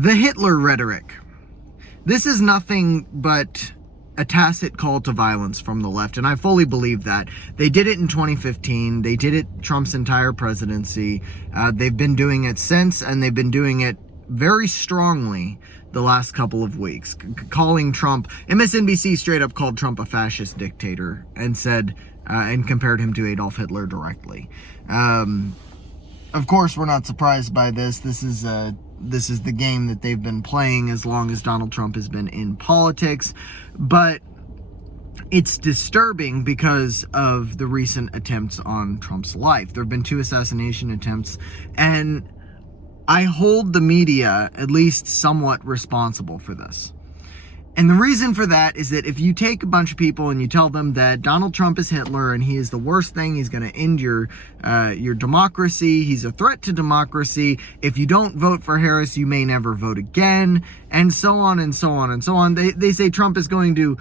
The Hitler rhetoric. This is nothing but a tacit call to violence from the left, and I fully believe that. They did it in 2015. They did it Trump's entire presidency. They've been doing it since, and they've been doing it very strongly the last couple of weeks, calling Trump, MSNBC straight up called Trump a fascist dictator and said, and compared him to Adolf Hitler directly. Of course, we're not surprised by this. This is the game that they've been playing as long as Donald Trump has been in politics. But it's disturbing because of the recent attempts on Trump's life. There have been 2 assassination attempts, and I hold the media at least somewhat responsible for this. And the reason for that is that if you take a bunch of people and you tell them that Donald Trump is Hitler and he is the worst thing, he's going to end your democracy, he's a threat to democracy, if you don't vote for Harris, you may never vote again, and so on and so on and so on. They say Trump is going to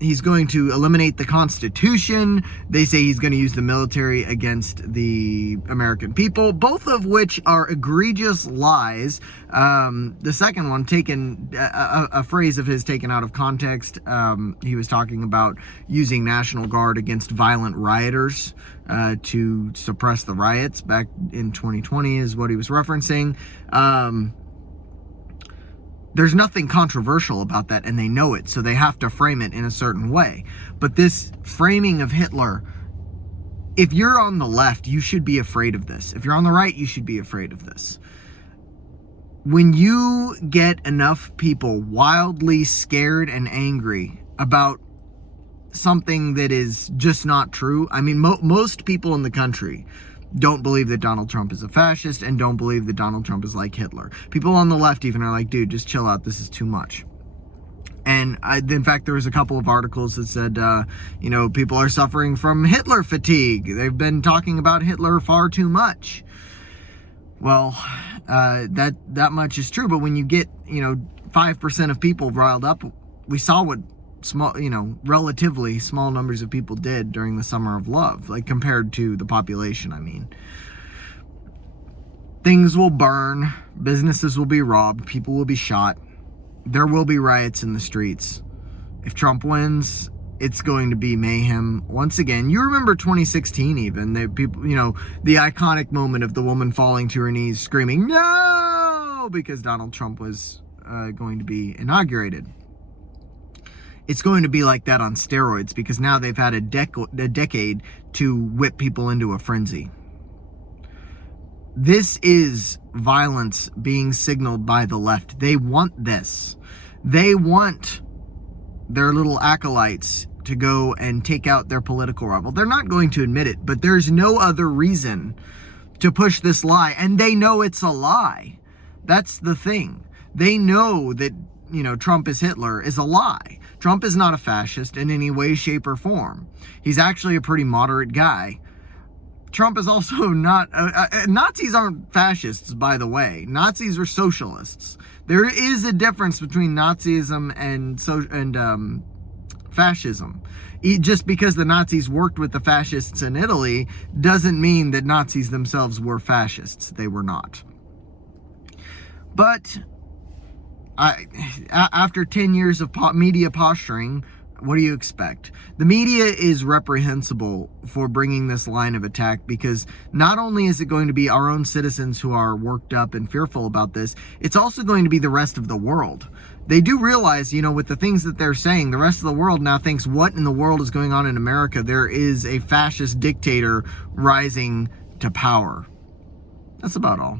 he's going to eliminate the Constitution. They say he's going to use the military against the American people, both of which are egregious lies. The second one, taken a phrase of his taken out of context. He was talking about using National Guard against violent rioters to suppress the riots back in 2020 is what he was referencing. There's nothing controversial about that, and they know it, so they have to frame it in a certain way. But this framing of Hitler, if you're on the left, you should be afraid of this. If you're on the right, you should be afraid of this. When you get enough people wildly scared and angry about something that is just not true, I mean, most people in the country don't believe that Donald Trump is a fascist and don't believe that Donald Trump is like Hitler. People on the left even are like, dude, just chill out. This is too much. And in fact, there was a couple of articles that said, people are suffering from Hitler fatigue. They've been talking about Hitler far too much. Well, that much is true. But when you get, 5% of people riled up, we saw what relatively small numbers of people did during the Summer of Love, like compared to the population, I mean. Things will burn, businesses will be robbed, people will be shot, there will be riots in the streets. If Trump wins, it's going to be mayhem once again. You remember 2016 even, the people, the iconic moment of the woman falling to her knees screaming, "No!" because Donald Trump was going to be inaugurated. It's going to be like that on steroids because now they've had a decade to whip people into a frenzy. This is violence being signaled by the left. They want this. They want their little acolytes to go and take out their political rival. They're not going to admit it, but there's no other reason to push this lie. And they know it's a lie. That's the thing. They know that, Trump is Hitler is a lie. Trump is not a fascist in any way, shape, or form. He's actually a pretty moderate guy. Trump is also not... Nazis aren't fascists, by the way. Nazis are socialists. There is a difference between Nazism and fascism. Just because the Nazis worked with the fascists in Italy doesn't mean that Nazis themselves were fascists. They were not. But after 10 years of media posturing, what do you expect? The media is reprehensible for bringing this line of attack because not only is it going to be our own citizens who are worked up and fearful about this, it's also going to be the rest of the world. They do realize, with the things that they're saying, the rest of the world now thinks, what in the world is going on in America? There is a fascist dictator rising to power. That's about all.